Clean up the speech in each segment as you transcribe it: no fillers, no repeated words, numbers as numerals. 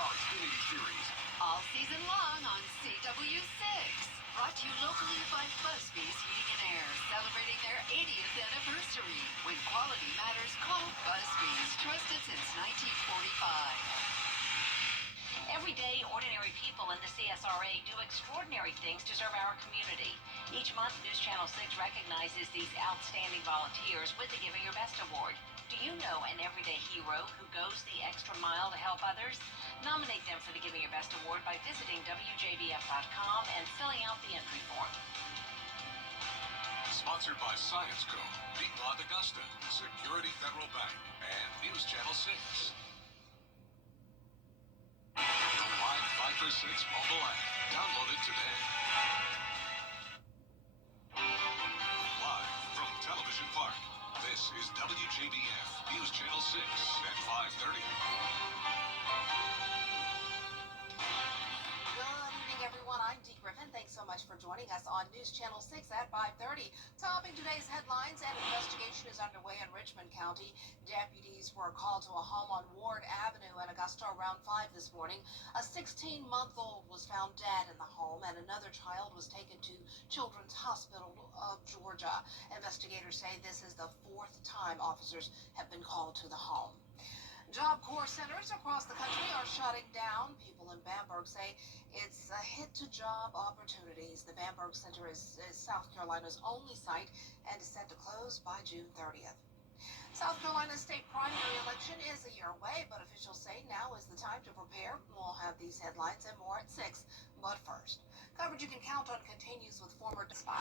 NASCAR Xfinity Series. All season long on CW6. Brought to you locally by Busby's Heating and Air, celebrating their 80th anniversary. When quality matters, call Busby's, trusted since 1945. Every day, ordinary people in the CSRA do extraordinary things to serve our community. Each month, News Channel 6 recognizes these outstanding volunteers with the Giving Your Best Award. Do you know an everyday hero who goes the extra mile to help others? Nominate them for the Giving Your Best Award by visiting WJBF.com and filling out the entry form. Sponsored by Science Co., Piedmont Augusta, Security Federal Bank, and News Channel 6. The Live 5 for 6 mobile app. Download it today. Live from Television Park, this is WJBF News Channel 6 at 5:30. Good evening, everyone. I'm Dee Griffin. Thanks so much for joining us on News Channel 6 at 5:30. Topping today's headlines, an investigation is underway in Richmond County. Deputies were called to a home on Ward Avenue in Augusta around 5 this morning. A 16-month-old was found dead in the home, and another child was taken to Children's Hospital of Georgia. Investigators say this is the fourth time officers have been called to the home. Job Corps centers across the country are shutting down. People in Bamberg say it's a hit to job opportunities. The Bamberg Center is South Carolina's only site and is set to close by June 30th. South Carolina's state primary election is a year away, but officials say now is the time to prepare. We'll have these headlines and more at 6. But first, coverage you can count on continues with former spy.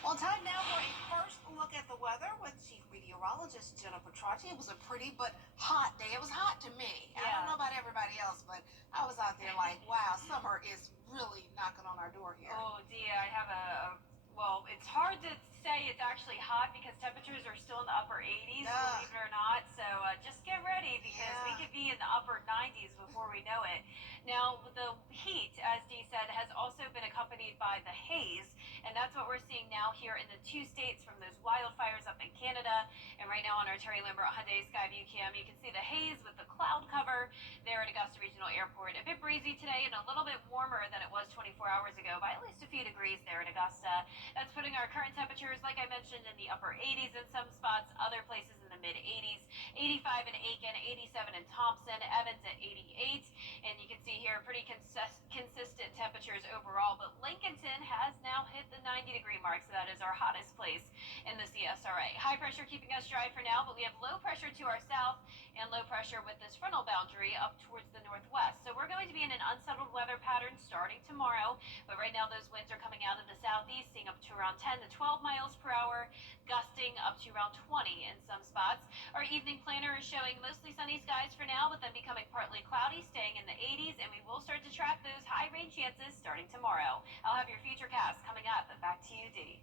Well, time now for a first look at the weather with Chief Meteorologist Jenna Petracci. It was a pretty but hot day. It was hot to me. I don't know about everybody else, but I was out there like, wow, summer is really knocking on our door here. Oh, Dia, I have well, it's hard to say it's actually hot because temperatures are still in the upper 80s, believe it or not. So just get ready because we could be in the upper 90s before we know it. Now, the heat, as Dee said, has also been accompanied by the haze, and that's what we're seeing now here in the two states from those wildfires up in Canada. And right now on our Terry Lambert Hyundai Skyview cam, you can see the haze with the cloud cover there at Augusta Regional Airport. A bit breezy today and a little bit warmer than it was 24 hours ago by at least a few degrees there in Augusta. That's putting our current temperatures, like I mentioned, in the upper 80s in some spots, other places in the mid-80s. 85 in Aiken, 87 in Thompson, Evans at 88. And you can see here pretty consistent temperatures overall. But Lincolnton has now hit the 90-degree mark, so that is our hottest place in the CSRA. High pressure keeping us dry for now, but we have low pressure to our south and low pressure with this frontal boundary up towards the northwest. So we're going to be in an unsettled weather pattern starting tomorrow. But right now those winds are coming out of the southeast, seeing up to around 10 to 12 miles per hour, gusting up to around 20 in some spots. Our evening planner is showing mostly sunny skies for now, but then becoming partly cloudy, staying in the 80s, and we will start to track those high rain chances starting tomorrow. I'll have your future cast coming up. Back to you, Dee.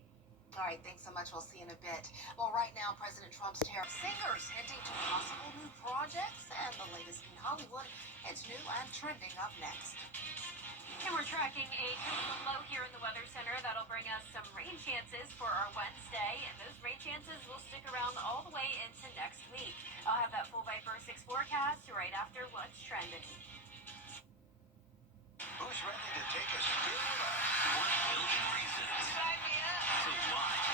All right, thanks so much. We'll see you in a bit. Well, right now, President Trump's terror singers hinting to possible new projects and the latest in Hollywood. It's new and trending up next. And we're tracking a coastal low here in the Weather Center. That'll bring us some rain chances for our Wednesday, and those rain chances will stick around all the way into next week. I'll have that full by first 6 forecast right after what's trending. Who's ready to take a spin with us? 1 million reasons to watch.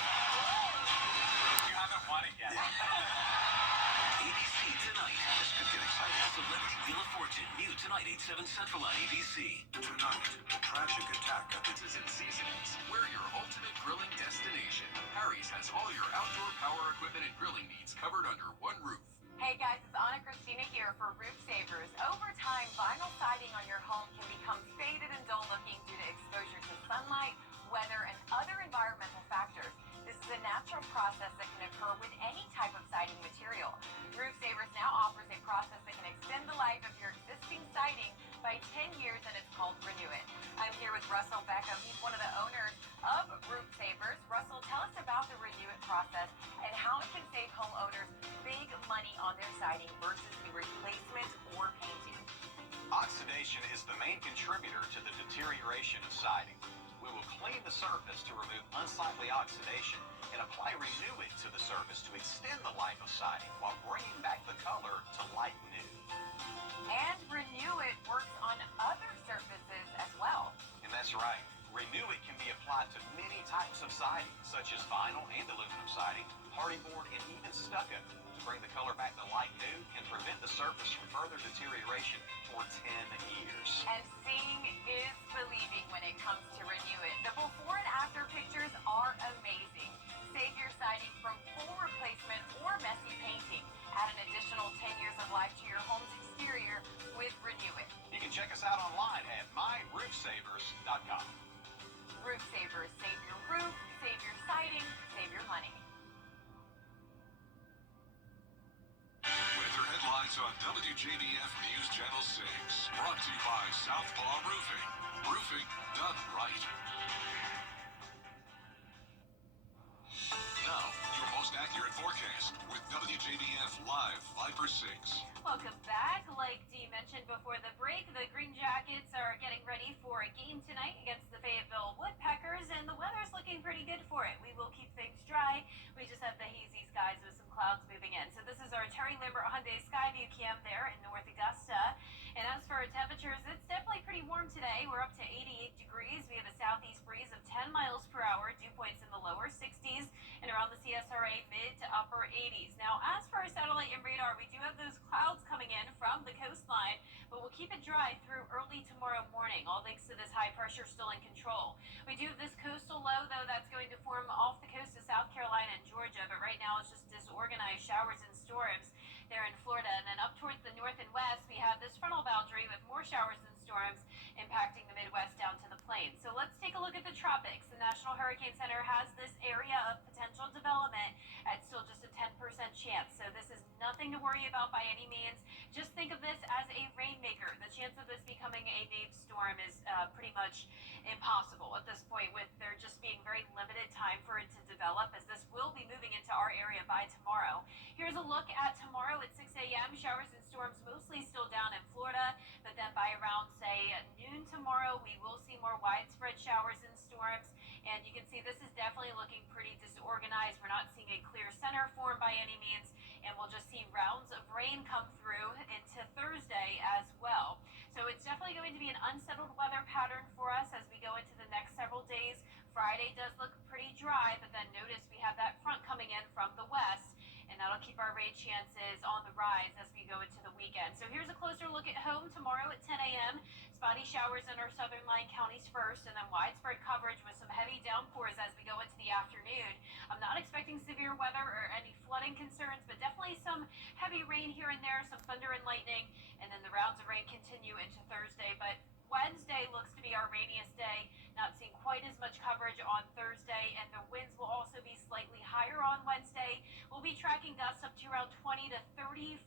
You haven't won it yet. ABC Tonight. This could get exciting. Celebrity Wheel of Fortune. New tonight, 8/7 Central on ABC. Tonight, a tragic attack at Pizzas and Seasonings. We're your ultimate grilling destination. Harry's has all your outdoor power equipment and grilling needs covered under one roof. Hey guys, it's Anna Christina here for Roof Savers. Over time, vinyl siding on your home can become faded and dull looking due to exposure to sunlight, weather, and other environmental factors. This is a natural process that can occur with any type of siding material. Roof Savers now offers a process that can extend the life of your existing siding by 10 years, and it's called Renew It. I'm here with Russell Beckham. He's one of the owners of Roof Savers. Russell, tell us about the Renew It process and how it can save homeowners big money on their siding versus the replacement or painting. Oxidation is the main contributor to the deterioration of siding. We will clean the surface to remove unsightly oxidation and apply Renew It to the surface to extend the life of siding while bringing back the color to light new. And Renew It works on surface from further deterioration for 10 years. And seeing is believing when it comes to Renew It. The before and after pictures are amazing. Save your siding from full replacement or messy painting. Add an additional 10 years of life to your home's exterior with Renew It. You can check us out online at myroofsavers.com. Roof Savers, save your roof, save your siding, save your money. Weather headlines on WJBF News Channel 6. Brought to you by Southpaw Roofing. Roofing done right. Now, your most accurate forecast with WJBF Live 5 for 6. Welcome back. Like Dee mentioned before the break, the Green Jackets are getting ready for a game tonight against the Fayetteville Woodpeckers, and the weather's looking pretty good for it. We will keep things dry. We just have the hazy skies with some clouds moving in. So this is our Terry Lambert Hyundai Skyview cam there in North Augusta. And as for our temperatures, it's definitely pretty warm today. We're up to 88 degrees. We have a southeast breeze of 10 miles per hour, dew points in the lower 60s, and around the CSRA mid to upper 80s. Now, as for our satellite and radar, we do have those clouds coming in from the coastline, but we'll keep it dry through early tomorrow morning, all thanks to this high pressure still in control. We do have this coastal low, though, that's going to form off the coast of South Carolina and Georgia, but right now it's just disorganized showers and storms there in Florida. And then up towards the north and west, we have this frontal boundary with more showers and storms impacting the Midwest down to the plains. So let's take a look at the tropics. The National Hurricane Center has this area of potential development at still just a 10% chance. So this is nothing to worry about by any means. Just think of this as a rainmaker. The chance of this becoming a named storm is pretty much impossible at this point, with there just being very limited time for it to develop, as this will be moving into our area by tomorrow. Here's a look at tomorrow at 6 a.m. Showers and storms mostly still down in Florida, but then by around, say, noon tomorrow, we will see more widespread showers and storms. And you can see this is definitely looking pretty disorganized. We're not seeing a clear center form by any means, and we'll just see rounds of rain come through into Thursday as well. So it's definitely going to be an unsettled weather pattern for us as we go into the next several days. Friday does look pretty dry, but then notice we have that front coming in from the west, and that'll keep our rain chances on the rise as we go into the weekend. So here's a closer look at home tomorrow at 10 a.m. Spotty showers in our southern line counties first, and then widespread coverage with some heavy downpours as we go into the afternoon. I'm not expecting severe weather or any flooding concerns, but definitely some heavy rain here and there, some thunder and lightning, and then the rounds of rain continue into Thursday. But Wednesday looks to be our rainiest day, not seeing quite as much coverage on Thursday, and the winds will also be slightly higher on Wednesday. We'll be tracking gusts up to around 20 to 35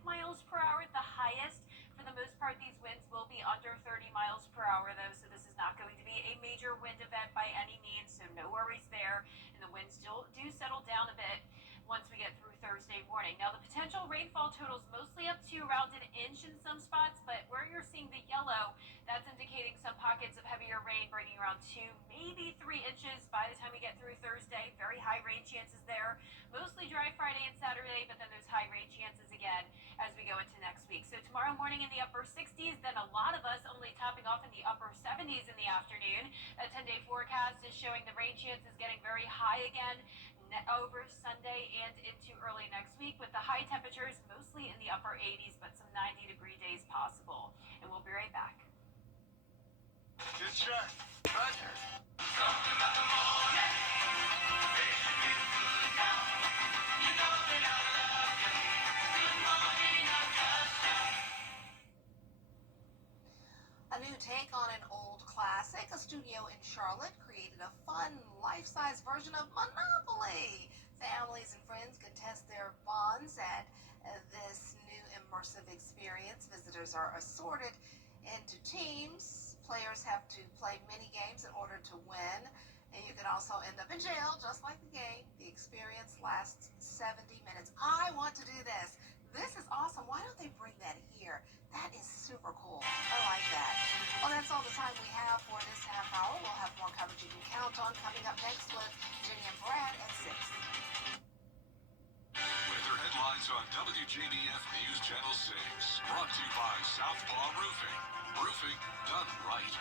miles per hour at the highest. For the most part, these winds will be under 30 miles per hour, though, so this is not going to be a major wind event by any means, so no worries there. And the winds still do settle down a bit once we get through Thursday morning. Now, the potential rainfall totals mostly up to around an inch in some spots, but where you're seeing the yellow, that's indicating some pockets of heavier rain, bringing around 2, maybe 3 inches by the time we get through Thursday. Very high rain chances there. Mostly dry Friday and Saturday, but then there's high rain chances again as we go into next week. So tomorrow morning in the upper 60s, then a lot of us only topping off in the upper 70s in the afternoon. A 10-day forecast is showing the rain chances getting very high again over Sunday and into early next week, with the high temperatures mostly in the upper 80s, but some 90-degree days possible. And we'll be right back. Good shot. Roger. A new take on an old classic. A studio in Charlotte created a fun, life-size version of Monopoly. Families and friends can test their bonds at this new immersive experience. Visitors are assorted into teams. Players have to play mini games in order to win. And you can also end up in jail, just like the game. The experience lasts 70 minutes. I want to do this. This is awesome. Why don't they bring that here? That is super cool. I like that. Well, that's all the time we have for this half hour. We'll have more coverage you can count on coming up next with Jenny and Brad at 6. Weather headlines on WJBF News Channel 6. Brought to you by Southpaw Roofing. Roofing done right.